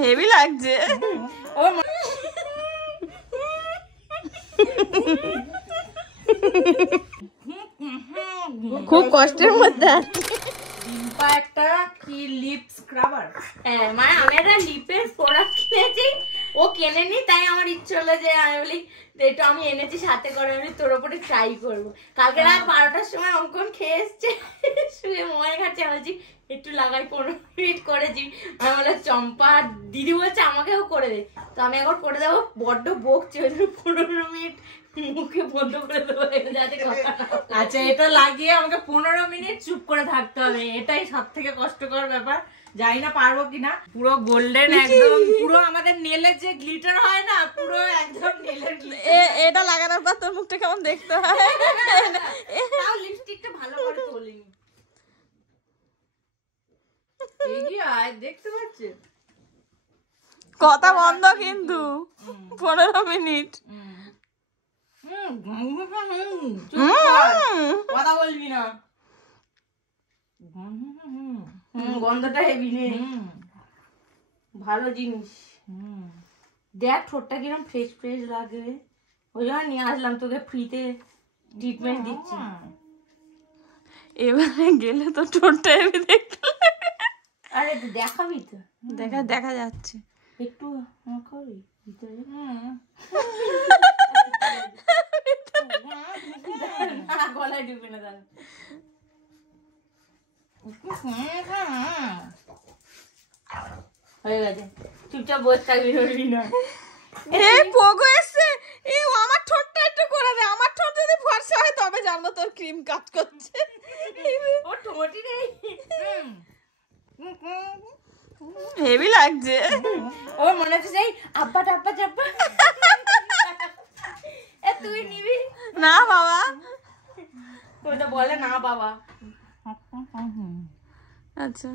Heavy লাগছে। খুব কষ্টের মধ্যে একটা কি লিপ স্ক্রাবার। হ্যাঁ মানে আমি একটা লিপের প্রোডাক্ট কিনেছি, ও কেনেনি, তাই আমার ইচ্ছে হলো যে আমি বলি এটা আমি এনেছি সাথে করে, আমি তোর ওপরে ট্রাই করবো। কালকে রাত 12টার সময় অঙ্কন খেয়ে এসছে, শুয়ে মোবাইল ঘাটছে, আমি বলছি একটু লাগাই, 15 মিনিট করেছি। আমি বলে চম্পা দিদি বলছে আমাকেও করে দে, তো আমি একবার করে দেবো, বড্ড বকছে, ওই জন্য 15 মিনিট মুখে বন্ধ করে দেবো যাতে কথা। আচ্ছা, এটা লাগিয়ে আমাকে 15 মিনিট চুপ করে থাকতে হবে, এটাই সব থেকে কষ্টকর ব্যাপার। জানি না পারবো কিনা। পুরো গোল্ডেন, একদম পুরো আমাদের নেলের যে গ্লিটার হয় না, পুরো একদম নেলের গ্লিটার। এটা লাগানোর পর তোর মুখটা কেমন দেখতে হয়। তাও লিপস্টিকটা ভালো করে তোলেনি। এগিয়ে আয়, দেখতে পাচ্ছে। কথা বন্ধ কিন্তু 15 মিনিট। কথা বলবি না। গন্ধটা হেভি নেই, ভালো জিনিস। দেখ ঠোঁটটা কিরম ফ্রেশ ফ্রেশ লাগে, ওই জন্য নিয়ে আসলাম, তোকে ফ্রিতে ট্রিটমেন্ট দিচ্ছি। এবারে গেলে তো ঠোঁটটা হেভি দেখতে। আরে তুই দেখাবি তো? দেখা যাচ্ছে একটু করবি ভিতরে। গলায় ঢুকবে না তাহলে। হয়ে গেছে, চুপচাপ বসে থাকবি, ধরবি না। এই পোগো এসছে, এই আমার ঠোঁটটা একটু করে দে, আমার ঠোঁট যদি ফর্সা হয় তবে জানবো তোর ক্রিম কাজ করছে। ও ঠোঁটই নেই, হেভি লাগছে। ও মনে হচ্ছে সেই আব্বা টাব্বা চাব্বা। তুই নিবি না বাবা, ওই তো বলে না বাবা। আচ্ছা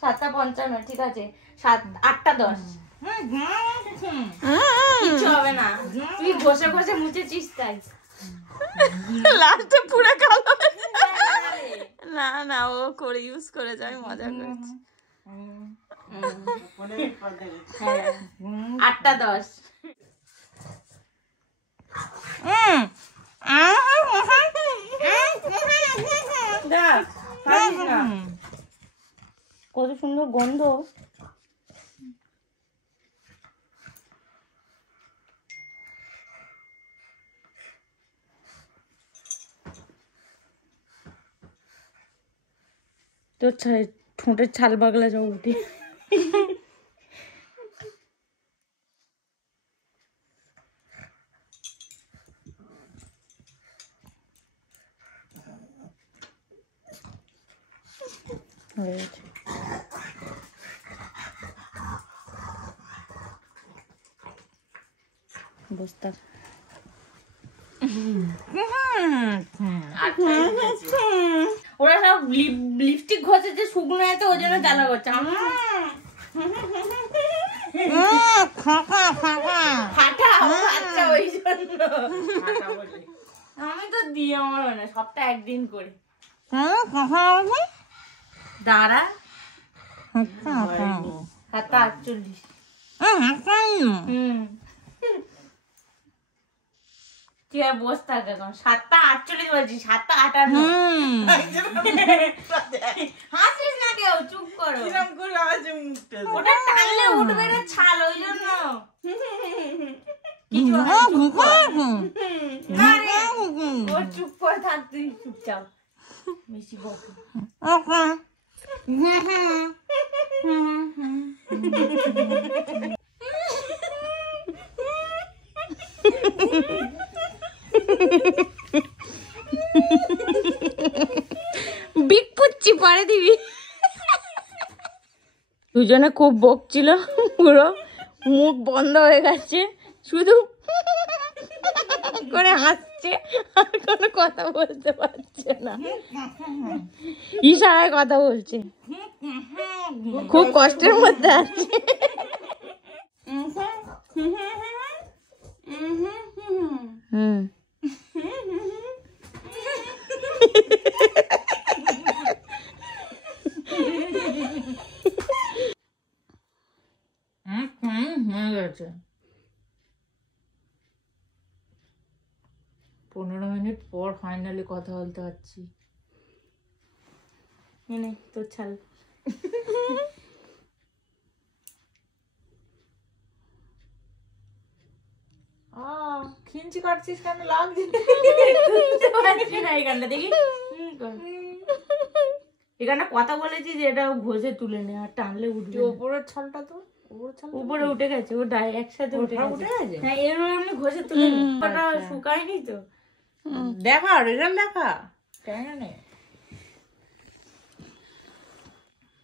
7:55, ঠিক আছে, 8:10। কিছু হবে না, তুই বসে বসে মুছেছিস তাই। লাস্টে পুরো কালো। না না, ও করে ইউজ করে যায়, মজা করছে। 8:10। কত সুন্দর গন্ধ। তোর ঠোঁটের ছাল পাগলা যাও উঠে। বস্তা ওরা সব লিপস্টিক ঘষে যে শুকনো আছে, ওই জন্য জ্বালা করছে। আচ্ছা ওই জন্য আমি তো দিই, আমার না সপ্তাহে একদিন করে। দাঁড়া, 7:48। তুই আর বসে থাক এখন। 7:48 বলছি, 7:58। হাসিস না কেউ, চুপ করো। ওটা টানলে উঠবে না ছাল, ওই জন্য। কিছু ও চুপ করে থাক, তুই চুপচাপ, বেশি বক। বিগ পুচ্ছি পরে দিবি। দুজনে খুব বকছিল, পুরো মুখ বন্ধ হয়ে গেছে, শুধু করে হাসছে, আর কোনো কথা বলতে পারছে না, ইশারায় কথা বলছে, খুব কষ্টের মধ্যে আছে। হয়েছে। 15 মিনিট পর ফাইনালি কথা বলতে পারছি। তোর ছাল খিঞ্চি কাটছিস কেন? লাগছে না এখানটা দেখি। এখানে কথা বলেছি যে এটা ঘষে তুলে নে, আর টানলে উঠবে। উপরের ছালটা তো উপরে উঠে গেছে, ওটা একসাথে উঠে উঠে গেছে। গেছে? হ্যাঁ, এর এমনি ঘষে তুলে নি, ওটা শুকায়নি তো। দেখা রেজাল্ট দেখা কেন নেই,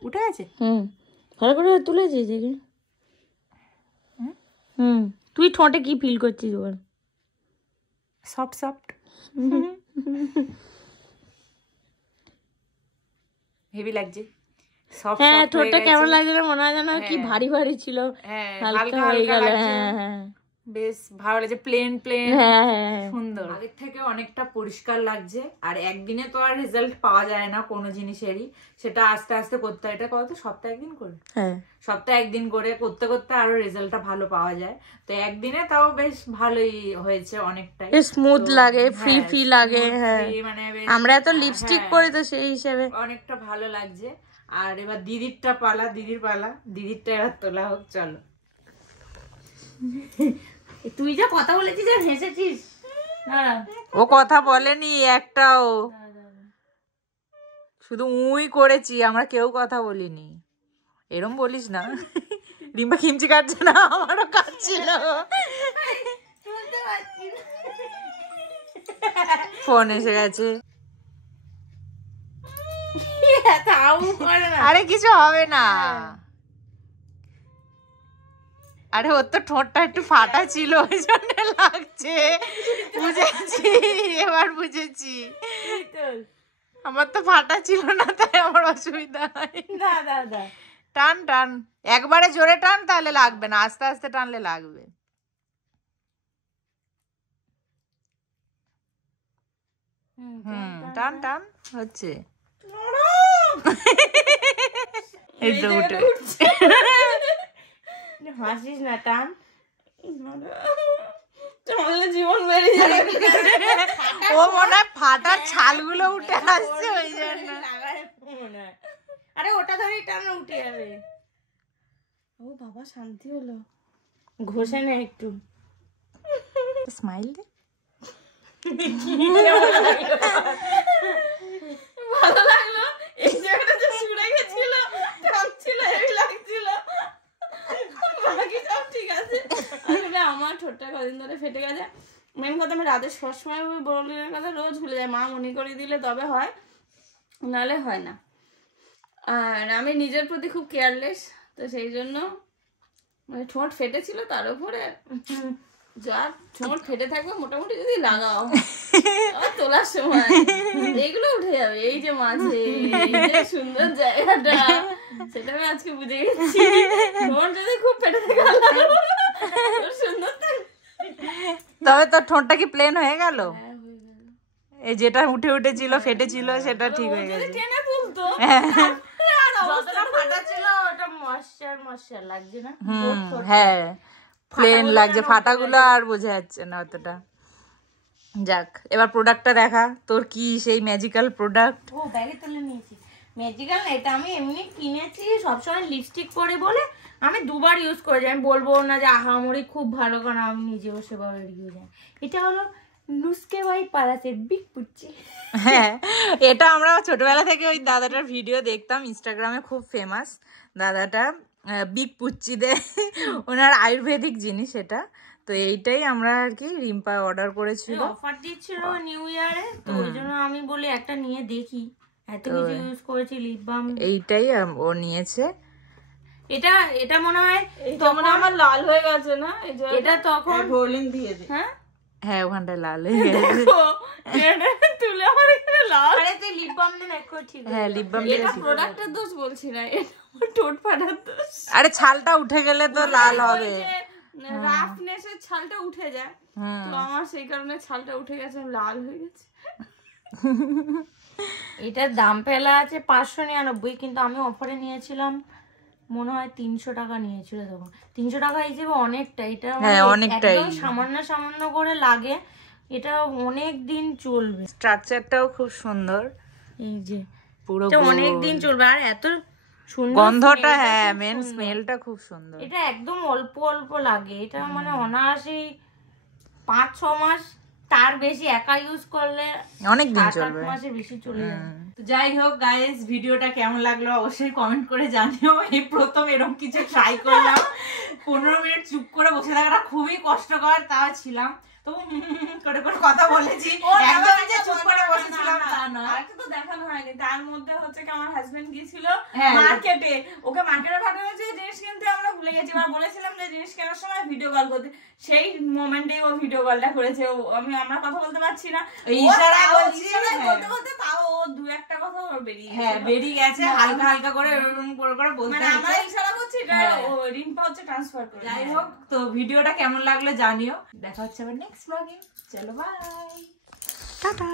উঠে গেছে। ভালো করে তুলেছিস দেখি। তুই ঠোঁটে কি ফিল করছিস বল? সফট সফট হেভি লাগছে। সফট হ্যাঁ, সফট ঠোঁটটা কেমন লাগছিল মনে হয় যেন কি ভারী ভারী ছিল, হালকা হয়ে গেল। হ্যাঁ, বেশ ভালো লাগছে, প্লেন প্লেন হ্যাঁ, সুন্দর। আগের থেকে অনেকটা পরিষ্কার লাগছে। আর একদিনে তো আর রেজাল্ট পাওয়া যায় না কোনো জিনিসেরই, সেটা আস্তে আস্তে করতে হয়। এটা কত সপ্তাহে একদিন করে, সপ্তাহে একদিন করে করতে করতে আরো রেজাল্টটা ভালো পাওয়া যায়। তো একদিনে তাও বেশ ভালোই হয়েছে, অনেকটাই স্মুথ লাগে, ফ্রি ফ্রি লাগে। হ্যাঁ, মানে আমরা তো লিপস্টিক পরি তো সেই হিসেবে অনেকটা ভালো লাগছে। আর এবার দিদিরটা পালা, দিদিরটা এবার তোলা হোক, চলো। তুই যা কথা বলেছিস আর হেসেছিস। ও কথা বলেনি একটাও, শুধু উই করেছি, আমরা কেউ কথা বলিনি। এরম বলিস না। রিম্পা খিমচি কাটছে না, আমারও কাটছিল। ফোন এসে গেছে। আরে কিছু হবে না। আরে ওর তো ঠোঁটটা একটু ফাটা ছিল, ওই জন্য লাগছে। বুঝেছি, এবার বুঝেছি। আমার তো ফাটা ছিল না, তাই আমার অসুবিধা হয় না। টান টান, একবারে জোরে টান, তাহলে লাগবে না, আস্তে আস্তে টানলে লাগবে। টান টান হচ্ছে। এই তো উঠে। হাসিস না, টান। জীবন বেরিয়ে যাবে। ও মনে হয় ফাটার ছালগুলো উঠে আসছে, ওই জন্য। আরে ওটা ধরেই টান, উঠে যাবে। ও বাবা, শান্তি হলো। ঘষে নে একটু। স্মাইল দে। ভালো লাগলো। এই জায়গাটা যে ছুড়ে গেছিল, টানছিল, হেভি লাগছিল। বাকি সব ঠিক আছে। আসলে আমার ঠোঁটটা কদিন ধরে ফেটে গেছে। মেন কথা, আমি রাতে সবসময় বড়লিনের কথা রোজ ভুলে যাই। মা মনে করে দিলে তবে হয়, নাহলে হয় না। আর আমি নিজের প্রতি খুব কেয়ারলেস, তো সেই জন্য মানে ঠোঁট ফেটেছিল, তার উপরে যা ঠোঁট ফেটে থাকবে মোটামুটি যদি লাগাও আবার তোলার সময় এগুলো উঠে যাবে। এই যে মাঝে এই যে সুন্দর জায়গাটা, সেটা আমি আজকে বুঝে গেছি। ঠোঁট যদি খুব ফেটে থাকে সুন্দর থাকে। তবে তোর ঠোঁটটা কি প্লেন হয়ে গেল? এই যেটা উঠে উঠেছিল, ফেটে ছিল, সেটা ঠিক হয়ে গেছে। টেনে তুলতো, যতটা ফাটা ছিল ওটা ময়শ্চার লাগছে না। হ্যাঁ, প্লেন লাগছে, ফাটাগুলো আর বোঝা যাচ্ছে না অতটা। যাক, এবার প্রোডাক্টটা দেখা, তোর কি সেই ম্যাজিক্যাল প্রোডাক্ট? ও ব্যাগে তুলে নিয়েছি। ম্যাজিক্যাল না, এটা আমি এমনি কিনেছি সবসময় লিপস্টিক পরে বলে আমি দুবার ইউজ করেছি। আমি বলবো না যে আহামরি খুব ভালো, কারণ আমি নিজেও সেভাবে ইউজ করি। এটা হলো নুস্কে বাই পারাসের বিগ পুচ্চি। হ্যাঁ, এটা আমরা ছোটবেলা থেকে ওই দাদাটার ভিডিও দেখতাম, ইনস্টাগ্রামে খুব ফেমাস দাদাটা, বিগ পুচ্চি দেয়, ওনার আয়ুর্বেদিক জিনিস এটা। তো এইটাই আমরা আর কি রিম্পা অর্ডার করেছিল, অফার দিচ্ছিল নিউ ইয়ারে, তো ওই জন্য আমি বলি একটা নিয়ে দেখি। এত কিছু ইউজ করেছি, লিপ বাম, এইটাই ও নিয়েছে। এটা মনে হয় তখন আমার লাল হয়ে গেছে না, এটা তখন রোলিং দিয়ে দে। হ্যাঁ হ্যাঁ, ওখানটায় লাল হয়ে গেছে। তুলে আমার এখানে লাল। আরে তুই লিপ বাম দে না, একটু ঠিক। হ্যাঁ, লিপ বাম এটা প্রোডাক্টের দোষ বলছি না, এটা আমার ঠোঁট ফাটার দোষ। আরে ছালটা উঠে গেলে তো লাল হবে, রাফনেসের ছালটা উঠে যায়, তো আমার সেই কারণে ছালটা উঠে গেছে, লাল হয়ে গেছে। এটার দাম পেলা আছে 599, কিন্তু আমি অফারে নিয়েছিলাম মনে হয় 300 টাকা নিয়েছিল তখন। 300 টাকা হিসেবে অনেকটা, এটা হ্যাঁ, অনেকটাই। একদম সামান্য সামান্য করে লাগে, এটা অনেক দিন চলবে। স্ট্রাকচারটাও খুব সুন্দর, এই যে পুরো এটা অনেক দিন চলবে, আর এত সুন্দর গন্ধটা, smell টা হ্যাঁ খুব মেন সুন্দর। স্মেলটা খুব সুন্দর। এটা একদম অল্প অল্প লাগে, এটা মানে অনায়াসেই 5-6 মাস, তার বেশি একা ইউজ করলে অনেক দিন 7-8 চলবে। মাসের বেশি চলে যাবে। তো যাই হোক গাইস, ভিডিওটা কেমন লাগলো অবশ্যই কমেন্ট করে জানিও। এই প্রথম এরকম কিছু ট্রাই করলাম। 15 মিনিট চুপ করে বসে থাকাটা খুবই কষ্টকর, তাও ছিলাম তো করে করে কথা বলেছি, একদম যে চুপ করে বসেছিলাম তা না। আরেকটা তো দেখানো হয়নি, তার মধ্যে হচ্ছে কি আমার হাজবেন্ড গিয়েছিল হ্যাঁ। মার্কেটে, ওকে মার্কেটে পাঠানো হয়েছে জিনিস কিনতে, আমরা ভুলে গেছি। আর বলেছিলাম যে জিনিস কেনার সময় ভিডিও কল করতে, সেই মোমেন্টেই ও ভিডিও কলটা করেছে। আমরা কথা বলতে পারছি না, ওই ও ইশারায় তাও বলছি, ইশারায় হ্যাঁ। বলতে বলতে তাও ও 2-1টা কথা ওর বেরিয়ে গেছে। হ্যাঁ বেরিয়ে গেছে, হালকা হালকা করে এরকম করে করে বলতে মানে আমরা হচ্ছে। ইশারা করছি, এটা হ্যাঁ। ও রিম্পা হচ্ছে ট্রান্সফার করে। যাই হোক, তো ভিডিওটা কেমন লাগলো জানিও। দেখা হচ্ছে আবার নেক্সট ব্লগে। চলো বাই, টাটা।